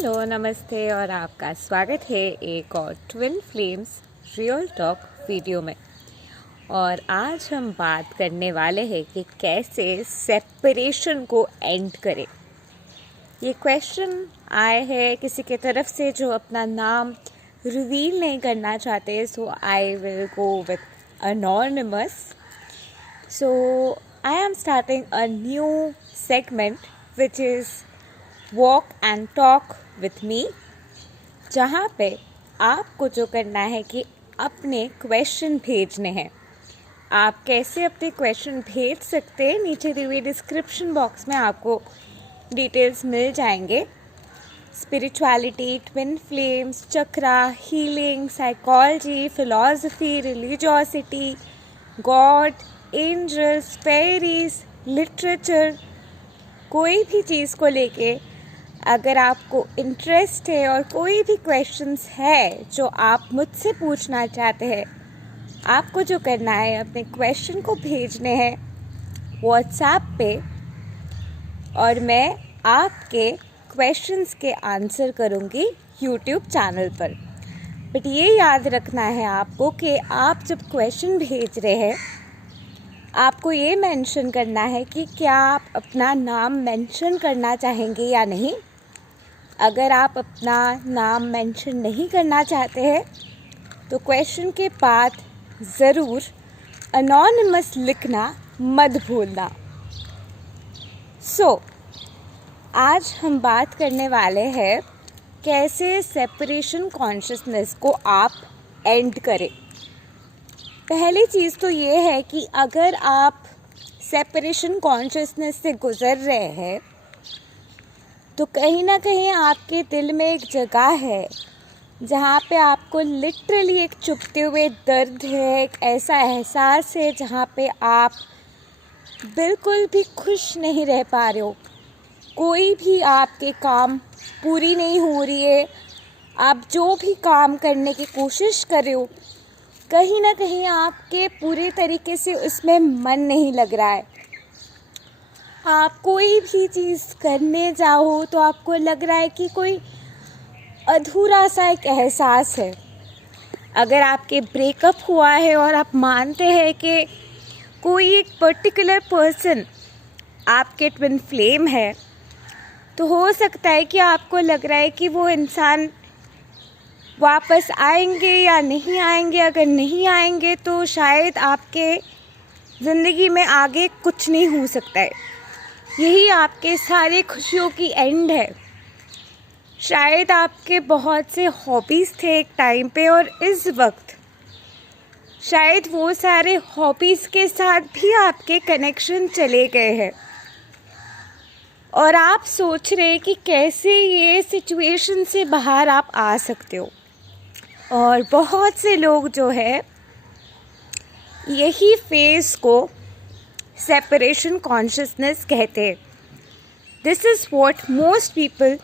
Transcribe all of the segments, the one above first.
Hello, नमस्ते और आपका स्वागत है एक और twin flames real talk video में। और आज हम बात करने वाले हैं कि कैसे सेपरेशन को एंड करें। ये क्वेश्चन आए हैं किसी के तरफ से जो अपना नाम रिवील नहीं करना चाहते, so I will go with anonymous. So I am starting a new segment which is walk and talk with me, जहाँ पे आपको जो करना है कि अपने क्वेश्चन भेजने हैं। आप कैसे अपने क्वेश्चन भेज सकते हैं, नीचे दिए हुए डिस्क्रिप्शन बॉक्स में आपको डिटेल्स मिल जाएंगे। Spirituality, twin flames, chakra, healing, psychology, philosophy, religiosity, God, angels, fairies, literature, कोई भी चीज़ को लेके अगर आपको इंटरेस्ट है और कोई भी क्वेश्चंस है जो आप मुझसे पूछना चाहते हैं, आपको जो करना है अपने क्वेश्चन को भेजने हैं व्हाट्सएप पे, और मैं आपके क्वेश्चंस के आंसर करूँगी यूट्यूब चैनल पर। बट ये याद रखना है आपको कि आप जब क्वेश्चन भेज रहे हैं, आपको ये मेंशन करना है कि क्या आप अपना नाम मेंशन करना चाहेंगे या नहीं। अगर आप अपना नाम मेंशन नहीं करना चाहते हैं तो क्वेश्चन के बाद ज़रूर अनोनिमस लिखना मत भूलना। आज हम बात करने वाले हैं कैसे सेपरेशन कॉन्शियसनेस को आप एंड करें। पहली चीज़ तो ये है कि अगर आप सेपरेशन कॉन्शियसनेस से गुज़र रहे हैं तो कहीं ना कहीं आपके दिल में एक जगह है जहाँ पे आपको लिटरली एक चुभते हुए दर्द है, एक ऐसा एहसास है जहाँ पे आप बिल्कुल भी खुश नहीं रह पा रहे हो। कोई भी आपके काम पूरी नहीं हो रही है। आप जो भी काम करने की कोशिश कर रहे हो, कहीं ना कहीं आपके पूरे तरीके से उसमें मन नहीं लग रहा है। आप कोई भी चीज़ करने जाओ तो आपको लग रहा है कि कोई अधूरा सा एक एहसास है। अगर आपके ब्रेकअप हुआ है और आप मानते हैं कि कोई एक पर्टिकुलर पर्सन आपके ट्विन फ्लेम है, तो हो सकता है कि आपको लग रहा है कि वो इंसान वापस आएंगे या नहीं आएंगे। अगर नहीं आएंगे तो शायद आपके ज़िंदगी में आगे कुछ नहीं हो सकता है। यही आपके सारे खुशियों की एंड है। शायद आपके बहुत से हॉबीज़ थे एक टाइम पे, और इस वक्त शायद वो सारे हॉबीज़ के साथ भी आपके कनेक्शन चले गए हैं और आप सोच रहे कि कैसे ये सिचुएशन से बाहर आप आ सकते हो। और बहुत से लोग जो है यही फेज़ को सेपरेशन कॉन्शियसनेस कहते हैं। This is what most people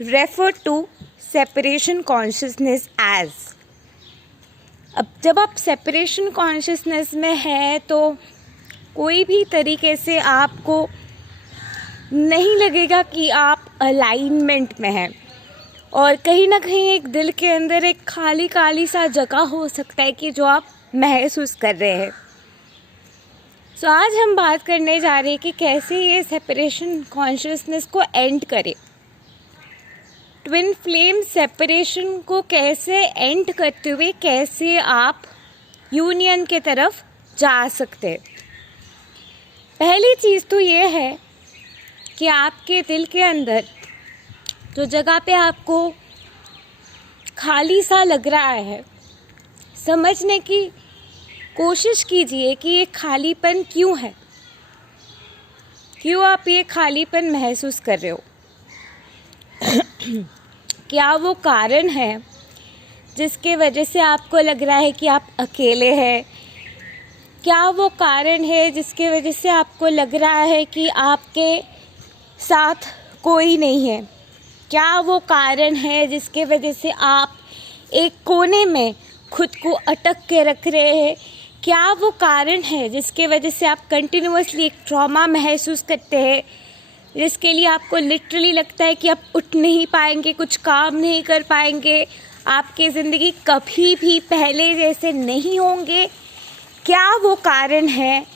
refer to separation consciousness as. अब जब आप सेपरेशन कॉन्शियसनेस में हैं तो कोई भी तरीके से आपको नहीं लगेगा कि आप अलाइनमेंट में हैं, और कहीं ना कहीं एक दिल के अंदर एक खाली खाली सा जगह हो सकता है कि जो आप महसूस कर रहे हैं। आज हम बात करने जा रहे हैं कि कैसे ये सेपरेशन कॉन्शियसनेस को एंड करें। ट्विन फ्लेम सेपरेशन को कैसे एंड करते हुए कैसे आप यूनियन के तरफ जा सकते हैं। पहली चीज़ तो ये है कि आपके दिल के अंदर जो जगह पे आपको खाली सा लग रहा है, समझने की कोशिश कीजिए कि ये खालीपन क्यों है, क्यों आप ये खालीपन महसूस कर रहे हो। क्या वो कारण है जिसके वजह से आपको लग रहा है कि आप अकेले हैं? क्या वो कारण है जिसके वजह से आपको लग रहा है कि आपके साथ कोई नहीं है? क्या वो कारण है जिसके वजह से आप एक कोने में खुद को अटक के रख रहे हैं? क्या वो कारण है जिसके वजह से आप कंटिन्यूअसली एक ट्रॉमा महसूस करते हैं, जिसके लिए आपको लिटरली लगता है कि आप उठ नहीं पाएंगे, कुछ काम नहीं कर पाएंगे, आपकी ज़िंदगी कभी भी पहले जैसे नहीं होंगे? क्या वो कारण है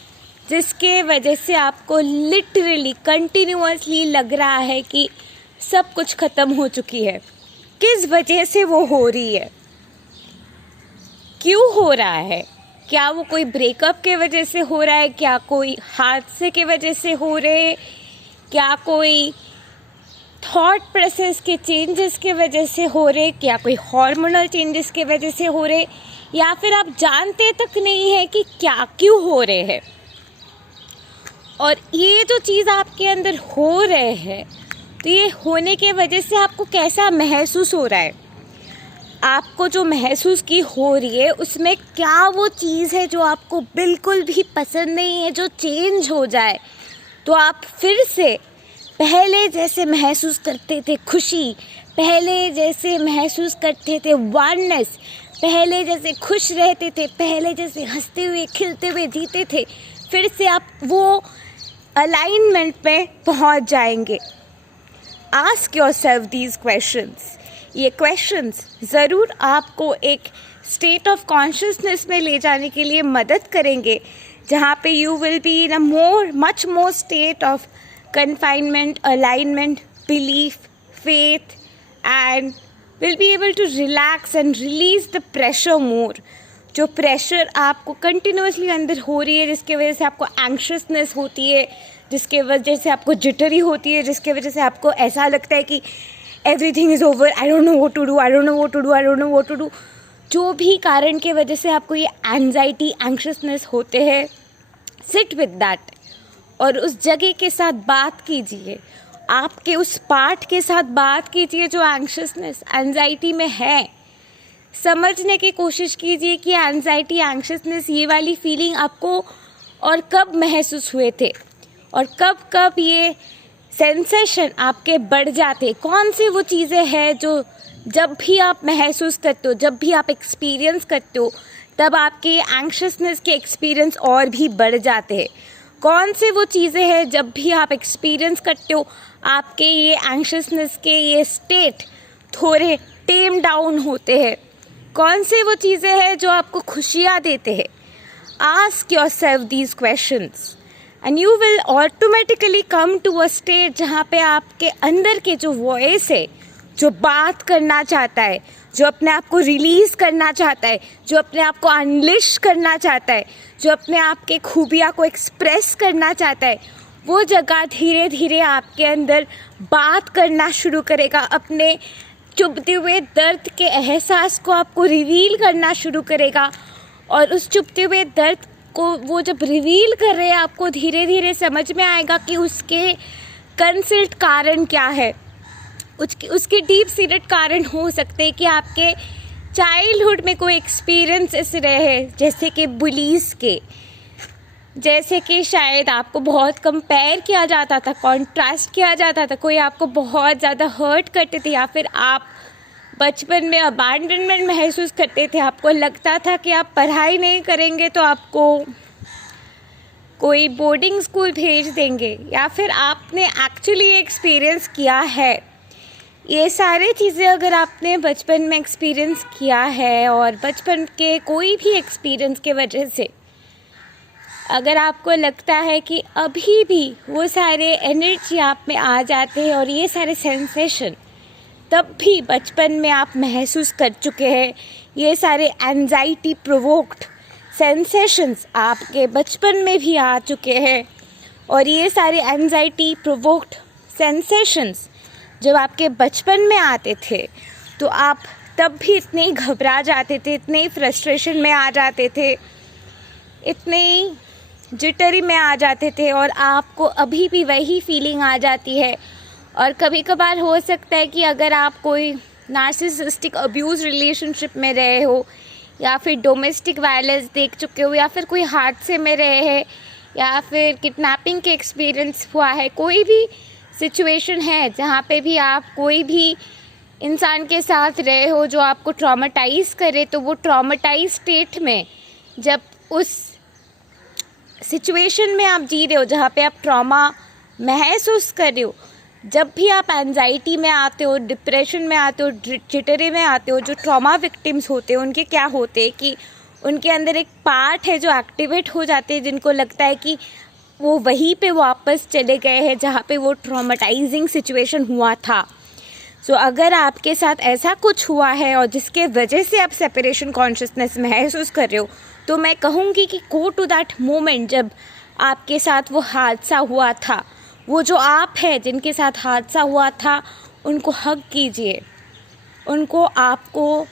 जिसके वजह से आपको लिटरली कंटिन्यूअसली लग रहा है कि सब कुछ ख़त्म हो चुकी है? किस वजह से वो हो रही है? क्यों हो रहा है? क्या वो कोई ब्रेकअप के वजह से हो रहा है? क्या कोई हादसे के वजह से हो रहे? क्या कोई थॉट प्रोसेस के चेंजेस के वजह से हो रहे? क्या कोई हार्मोनल चेंजेस के वजह से हो रहे? या फिर आप जानते तक नहीं है कि क्या क्यों हो रहे हैं? और ये जो चीज़ आपके अंदर हो रहे हैं, तो ये होने के वजह से आपको कैसा महसूस हो रहा है? आपको जो महसूस की हो रही है उसमें क्या वो चीज़ है जो आपको बिल्कुल भी पसंद नहीं है? जो चेंज हो जाए तो आप फिर से पहले जैसे महसूस करते थे खुशी, पहले जैसे महसूस करते थे वननेस, पहले जैसे खुश रहते थे, पहले जैसे हंसते हुए खिलते हुए जीते थे, फिर से आप वो अलाइनमेंट पे पहुंच जाएंगे। Ask yourself these questions. ये क्वेश्चंस ज़रूर आपको एक स्टेट ऑफ कॉन्शियसनेस में ले जाने के लिए मदद करेंगे, जहाँ पे you will be in a much more state of confinement, alignment, belief, faith, and will be able to relax and release the pressure more. जो प्रेशर आपको कंटिन्यूसली अंदर हो रही है, जिसके वजह से आपको एंक्शसनेस होती है, जिसके वजह से आपको जिटरी होती है, जिसके वजह से आपको ऐसा लगता है कि everything is over, I don't know what to do, I don't know what to do, I don't know what to do. जो भी कारण के वजह से आपको ये एंजाइटी, एंक्शसनेस होते हैं, सिट विद दैट और उस जगह के साथ बात कीजिए। आपके उस पार्ट के साथ बात कीजिए जो एंक्शसनेस, एंजाइटी में है। समझने की कोशिश कीजिए कि एंजाइटी, एंक्शसनेस, ये वाली फीलिंग आपको और कब महसूस हुए थे और कब कब ये सेंसेशन आपके बढ़ जाते। कौन सी वो चीज़ें हैं जो जब भी आप महसूस करते हो, जब भी आप एक्सपीरियंस करते हो, तब आपके एंक्शसनेस के एक्सपीरियंस और भी बढ़ जाते हैं। कौन से वो चीज़ें हैं जब भी आप एक्सपीरियंस करते हो आपके ये एंक्शसनेस के ये स्टेट थोड़े टेम डाउन होते हैं? कौन से वो चीज़ें हैं जो आपको खुशियाँ देते हैं? Ask yourself these questions and you will automatically come to a state जहाँ पे आपके अंदर के जो वॉइस है, जो बात करना चाहता है, जो अपने आप को रिलीज़ करना चाहता है, जो अपने आप को अनलिश करना चाहता है, जो अपने आप के खूबियाँ को एक्सप्रेस करना चाहता है, वो जगह धीरे धीरे आपके अंदर बात करना शुरू करेगा। अपने चुभते हुए दर्द के एहसास को आपको रिवील करना शुरू करेगा और उस चुभते हुए दर्द को वो जब रिवील कर रहे हैं, आपको धीरे धीरे समझ में आएगा कि उसके कंसल्ट कारण क्या है। उसके डीप सीटेड कारण हो सकते हैं कि आपके चाइल्डहुड में कोई एक्सपीरियंसेस रहे, जैसे कि बुलीज़ के, जैसे कि शायद आपको बहुत कंपेयर किया जाता था, कॉन्ट्रास्ट किया जाता था, कोई आपको बहुत ज़्यादा हर्ट करते थे, या फिर आप बचपन में अबैंडनमेंट महसूस करते थे। आपको लगता था कि आप पढ़ाई नहीं करेंगे तो आपको कोई बोर्डिंग स्कूल भेज देंगे, या फिर आपने एक्चुअली एक्सपीरियंस किया है। ये सारी चीज़ें अगर आपने बचपन में एक्सपीरियंस किया है और बचपन के कोई भी एक्सपीरियंस के वजह से अगर आपको लगता है कि अभी भी वो सारे एनर्जी आप में आ जाते हैं और ये सारे सेंसेशन तब भी बचपन में आप महसूस कर चुके हैं, ये सारे एंजाइटी प्रोवोक्ड सेंसेशंस आपके बचपन में भी आ चुके हैं, और ये सारे एंजाइटी प्रोवोक्ड सेंसेशंस जब आपके बचपन में आते थे तो आप तब भी इतने ही घबरा जाते थे, इतने ही फ्रस्ट्रेशन में आ जाते थे, इतने ही जिटरी में आ जाते थे, और आपको अभी भी वही फीलिंग आ जाती है। और कभी कभार हो सकता है कि अगर आप कोई नार्सिसिस्टिक अब्यूज़ रिलेशनशिप में रहे हो, या फिर डोमेस्टिक वायलेंस देख चुके हो, या फिर कोई हादसे में रहे हैं, या फिर किडनैपिंग के एक्सपीरियंस हुआ है, कोई भी सिचुएशन है जहाँ पे भी आप कोई भी इंसान के साथ रहे हो जो आपको ट्रॉमेटाइज़ करे, तो वो ट्रॉमेटाइज स्टेट में जब उस सिचुएशन में आप जी रहे हो जहाँ पे आप ट्रॉमा महसूस कर रहे हो। जब भी आप एंजाइटी में आते हो, डिप्रेशन में आते हो, जिटरी में आते हो, जो ट्रॉमा विक्टिम्स होते हैं उनके क्या होते हैं कि उनके अंदर एक पार्ट है जो एक्टिवेट हो जाते हैं, जिनको लगता है कि वो वहीं पे वापस चले गए हैं जहाँ पे वो ट्रॉमेटाइजिंग सिचुएशन हुआ था। सो अगर आपके साथ ऐसा कुछ हुआ है और जिसके वजह से आप सेपरेशन कॉन्शियसनेस महसूस कर रहे हो, तो मैं कहूँगी कि गो टू दैट मोमेंट जब आपके साथ वो हादसा हुआ था। वो जो आप है जिनके साथ हादसा हुआ था, उनको हग कीजिए, उनको आपको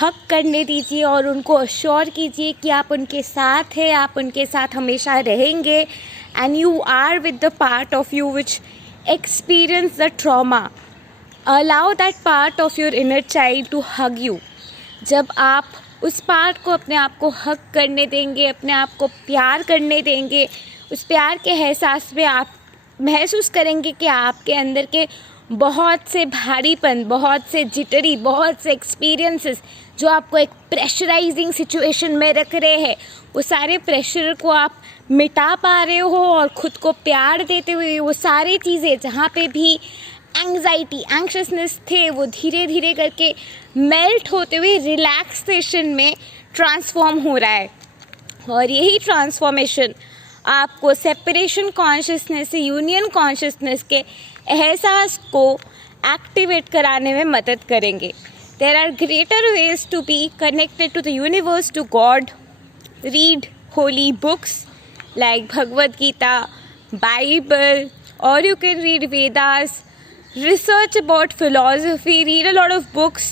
हक करने दीजिए और उनको अश्योर कीजिए कि आप उनके साथ हैं, आप उनके साथ हमेशा रहेंगे। And you are with the part of you which experience the trauma. Allow that part of your inner child to hug you. जब आप उस पार्ट को अपने आप को हक करने देंगे, अपने आप को प्यार करने देंगे, उस प्यार के एहसास में आप महसूस करेंगे कि आपके अंदर के बहुत से भारीपन, बहुत से जिटरी, बहुत से एक्सपीरियंसेस जो आपको एक प्रेशराइजिंग सिचुएशन में रख रहे हैं, वो सारे प्रेशर को आप मिटा पा रहे हो और ख़ुद को प्यार देते हुए वो सारी चीज़ें जहाँ पे भी एंग्जाइटी, एंक्शसनेस थे, वो धीरे धीरे करके मेल्ट होते हुए रिलैक्सेशन में ट्रांसफॉर्म हो रहा है। और यही ट्रांसफॉर्मेशन आपको सेपरेशन कॉन्शियसनेस से यूनियन कॉन्शियसनेस के एहसास को एक्टिवेट कराने में मदद करेंगे। There are greater ways to be connected to the universe, to God. Read holy books like Bhagavad Gita, Bible, और you can read Vedas, research about philosophy, read a lot of books.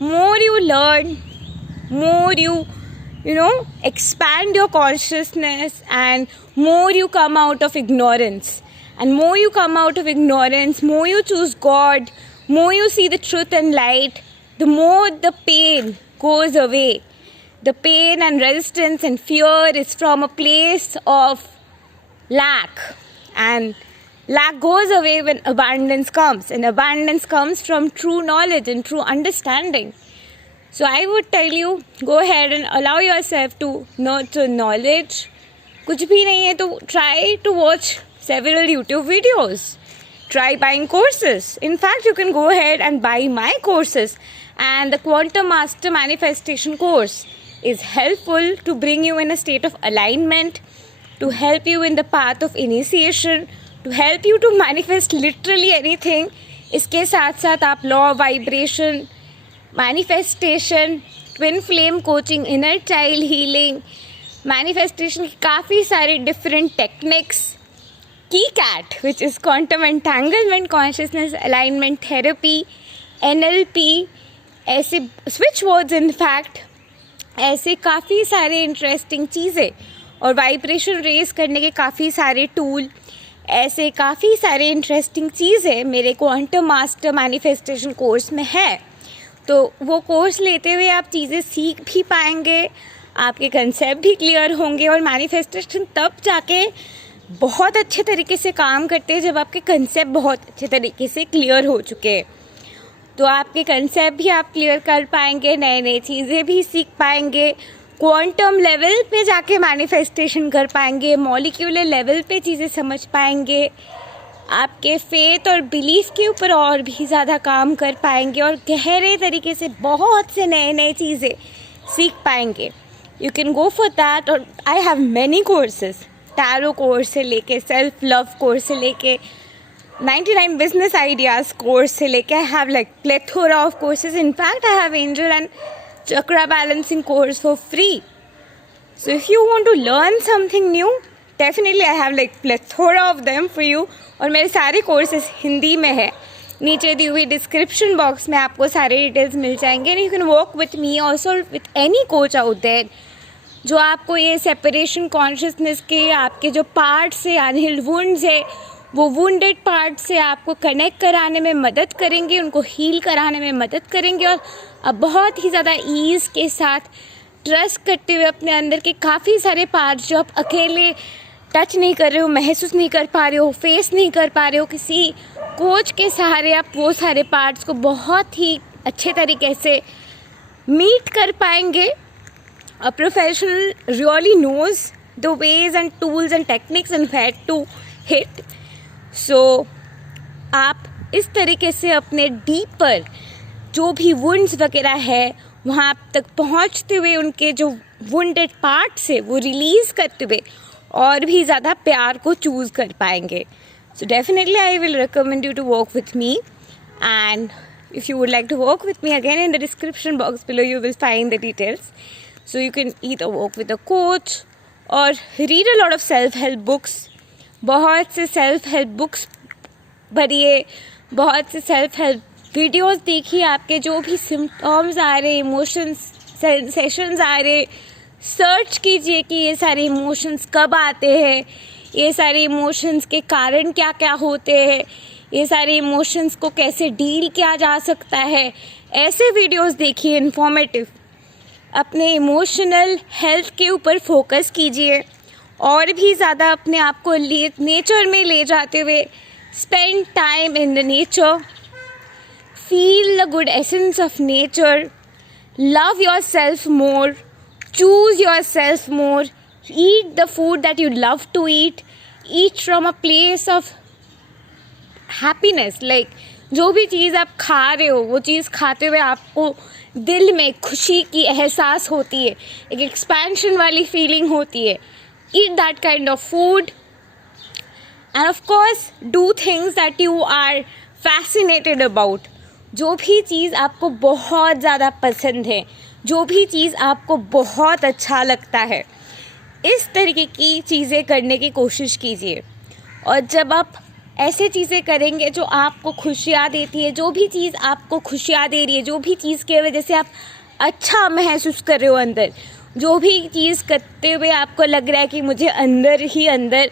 More you learn, more you know, expand your consciousness, and more you come out of ignorance. And more you come out of ignorance, more you choose God, more you see the truth and light, the more the pain goes away. The pain and resistance and fear is from a place of lack, and lack goes away when abundance comes, and abundance comes from true knowledge and true understanding. So I would tell you, go ahead and allow yourself to nurture knowledge. कुछ भी नहीं है तो try to watch several YouTube videos. Try buying courses. In fact, you can go ahead and buy my courses, and the Quantum Master Manifestation course is helpful to bring you in a state of alignment, to help you in the path of initiation, to help you to manifest literally anything. इसके साथ साथ आप law of vibration, manifestation, twin flame coaching, inner child healing, manifestation की काफ़ी सारे different techniques, KECAT which is quantum entanglement consciousness alignment therapy, NLP, ऐसे switch words, in fact ऐसे काफ़ी सारे इंटरेस्टिंग चीज़ें, और वाइब्रेशन रेज करने के काफ़ी सारे टूल, ऐसे काफ़ी सारे इंटरेस्टिंग चीज़ें मेरे क्वांटम मास्टर मैनिफेस्टेशन कोर्स में है। तो वो कोर्स लेते हुए आप चीज़ें सीख भी पाएंगे, आपके कंसेप्ट भी क्लियर होंगे, और मैनिफेस्टेशन तब जाके बहुत अच्छे तरीके से काम करते हैं जब आपके कंसेप्ट बहुत अच्छे तरीके से क्लियर हो चुके हैं। तो आपके कंसेप्ट भी आप क्लियर कर पाएंगे, नए नए चीज़ें भी सीख पाएंगे, क्वांटम लेवल पे जाके मैनिफेस्टेशन कर पाएंगे, मॉलिक्यूलर लेवल पे चीज़ें समझ पाएंगे, आपके फेथ और बिलीफ के ऊपर और भी ज़्यादा काम कर पाएंगे, और गहरे तरीके से बहुत से नए नए चीज़ें सीख पाएंगे। You can go for that. और I have many courses, tarot course से लेके, सेल्फ लव कोर्स से लेके, 99 बिजनेस आइडियाज़ कोर्स से लेके, I have like plethora of courses. In fact I have angel and chakra balancing course for free. So if you want to learn something new, definitely I have like plethora of them for you. और मेरे सारे courses Hindi में है, नीचे दी हुई description box में आपको सारे डिटेल्स मिल जाएंगे। And you can work with me also with any coach out there, जो आपको ये सेपरेशन कॉन्शियसनेस के आपके जो पार्ट्स है, अनहील्ड वुंड्स है, वो वुंडेड पार्ट से आपको कनेक्ट कराने में मदद करेंगे, उनको हील कराने में मदद करेंगे, और अब बहुत ही ज़्यादा ईज़ के साथ ट्रस्ट करते हुए अपने अंदर के काफ़ी सारे पार्ट्स जो आप अकेले टच नहीं कर रहे हो, महसूस नहीं कर पा रहे हो, फेस नहीं कर पा रहे हो, किसी कोच के सहारे आप वो सारे पार्ट्स को बहुत ही अच्छे तरीके से मीट कर पाएंगे। A professional really knows the ways and tools and techniques and where to hit so आप इस तरीके से अपने डीपर जो भी वुंड्स वगैरह है वहाँ तक पहुँचते हुए उनके जो वुंडेड पार्ट्स है वो रिलीज़ करते हुए और भी ज़्यादा प्यार को चूज़ कर पाएंगे. So definitely I will recommend you to work with me, and if you would like to work with me, again in the description box below you will find the details. So you can either work with a coach or read a lot of self-help books. बहुत से self-help books पढ़िए, बहुत से self-help videos देखिए. आपके जो भी symptoms आ रहे, emotions sensations आ रहे, सर्च कीजिए कि ये सारे इमोशंस कब आते हैं, ये सारे इमोशंस के कारण क्या क्या होते हैं, ये सारे इमोशंस को कैसे डील किया जा सकता है. ऐसे वीडियोस देखिए इन्फॉर्मेटिव. अपने इमोशनल हेल्थ के ऊपर फोकस कीजिए और भी ज़्यादा अपने आप को नेचर में ले जाते हुए spend time in the nature, feel the good essence of nature, love your self more, choose yourself more, eat the food that you love to eat from a place of happiness. Like जो भी चीज़ आप खा रहे हो वो चीज़ खाते हुए आपको दिल में खुशी की एहसास होती है, एक एक्सपेंशन वाली फीलिंग होती है. eat that kind of food and of course do things that you are fascinated about. जो भी चीज़ आपको बहुत ज़्यादा पसंद है, जो भी चीज़ आपको बहुत अच्छा लगता है, इस तरीके की चीज़ें करने की कोशिश कीजिए. और जब आप ऐसे चीज़ें करेंगे जो आपको खुशियाँ देती है, जो भी चीज़ आपको खुशियाँ दे रही है, जो भी चीज़ की वजह से आप अच्छा महसूस कर रहे हो अंदर, जो भी चीज़ करते हुए आपको लग रहा है कि मुझे अंदर ही अंदर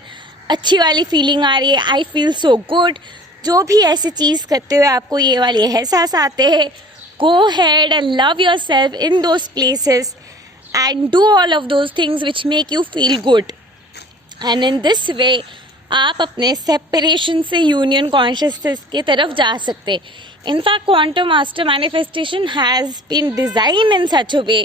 अच्छी वाली फीलिंग आ रही है, आई फील सो गुड, जो भी ऐसी चीज़ करते हुए आपको ये वाले एहसास आते हैं, go ahead and love yourself in those places and do all of those things which make you feel good. And in this way आप अपने सेपरेशन से यूनियन कॉन्शियसनेस की तरफ जा सकते. In fact, Quantum Master Manifestation has been designed in such a way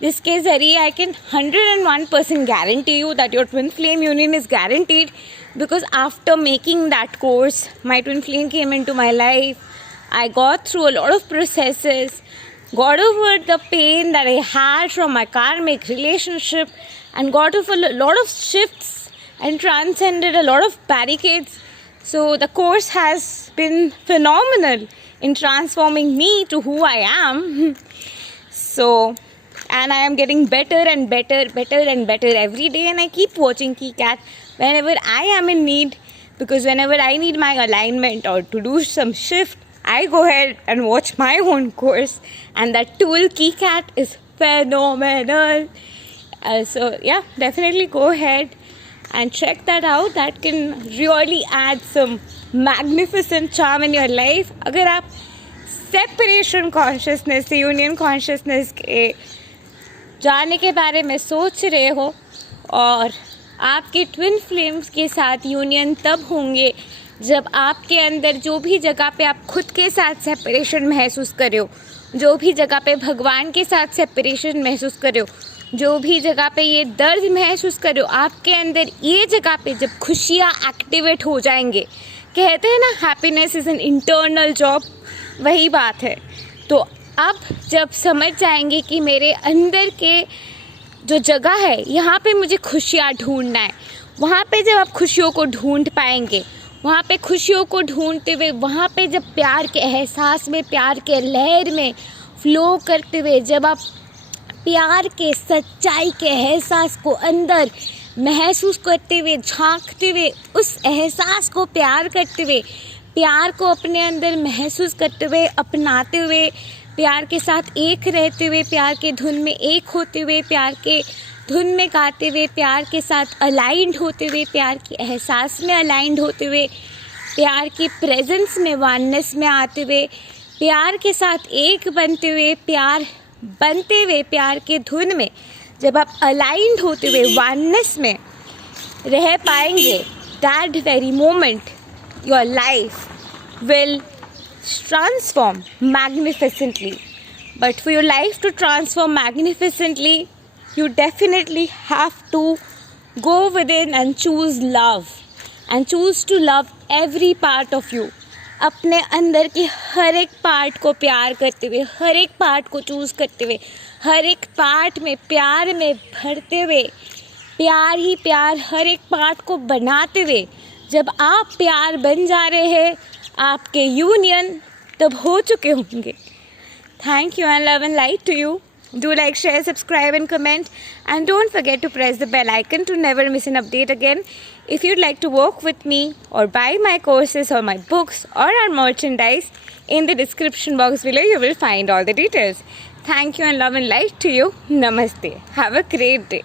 जिसके ज़रिए I can 101% guarantee you that your twin flame union is guaranteed, because after making that course my twin flame came into my life. I got through a lot of processes, got over the pain that I had from my karmic relationship, and got over a lot of shifts and transcended a lot of barricades. So the course has been phenomenal in transforming me to who I am. So, and I am getting better and better every day, and I keep watching KeyCat whenever I am in need, because whenever I need my alignment or to do some shift, I go ahead and watch my own course, and that tool KeyCat is phenomenal. So yeah, definitely go ahead and check that out. That can really add some magnificent charm in your life. अगर आप separation consciousness से union consciousness के जाने के बारे में सोच रहे हो, और आपके ट्विन फ्लेम्स के साथ यूनियन तब होंगे जब आपके अंदर जो भी जगह पे आप खुद के साथ सेपरेशन महसूस कर रहे हो, जो भी जगह पे भगवान के साथ सेपरेशन महसूस कर रहे हो, जो भी जगह पे ये दर्द महसूस कर रहे हो, आपके अंदर ये जगह पे जब खुशियाँ एक्टिवेट हो जाएंगे, कहते हैं ना happiness is an internal job, वही बात है. तो अब जब समझ जाएंगे कि मेरे अंदर के जो जगह है यहाँ पे मुझे खुशियाँ ढूंढना है, वहाँ पे जब आप खुशियों को ढूंढ पाएंगे, वहाँ पे खुशियों को ढूंढते हुए वहाँ पे जब प्यार के एहसास में, प्यार के लहर में फ्लो करते हुए, जब आप प्यार के सच्चाई के एहसास को अंदर महसूस करते हुए, झांकते हुए, उस एहसास को प्यार करते हुए, प्यार को अपने अंदर महसूस करते हुए, अपनाते हुए, प्यार के साथ एक रहते हुए, प्यार के धुन में एक होते हुए, प्यार के धुन में गाते हुए, प्यार के साथ अलाइंड होते हुए, प्यार के एहसास में अलाइंड होते हुए, प्यार की प्रेजेंस में, वननेस में आते हुए, प्यार के साथ एक बनते हुए, प्यार बनते हुए, प्यार के धुन में जब आप अलाइंड होते हुए वननेस में रह पाएंगे, that very moment your life will transform magnificently. But for your life to transform magnificently, you definitely have to go within and choose love, and choose to love every part of you, अपने अंदर की हर एक part को प्यार करते हुए, हर एक part को चूज़ करते हुए, हर एक पार्ट में प्यार में भरते हुए, प्यार ही प्यार हर एक पार्ट को बनाते हुए, जब आप प्यार बन जा रहे हैं, आपके यूनियन तब हो चुके होंगे. Thank you and love and light to you. Do like, share, subscribe and comment, and don't forget to press the bell icon to never miss an update again. If you'd like to work with me or buy my courses or my books or our merchandise, in the description box below you will find all the details. Thank you and love and light to you. Namaste. Have a great day.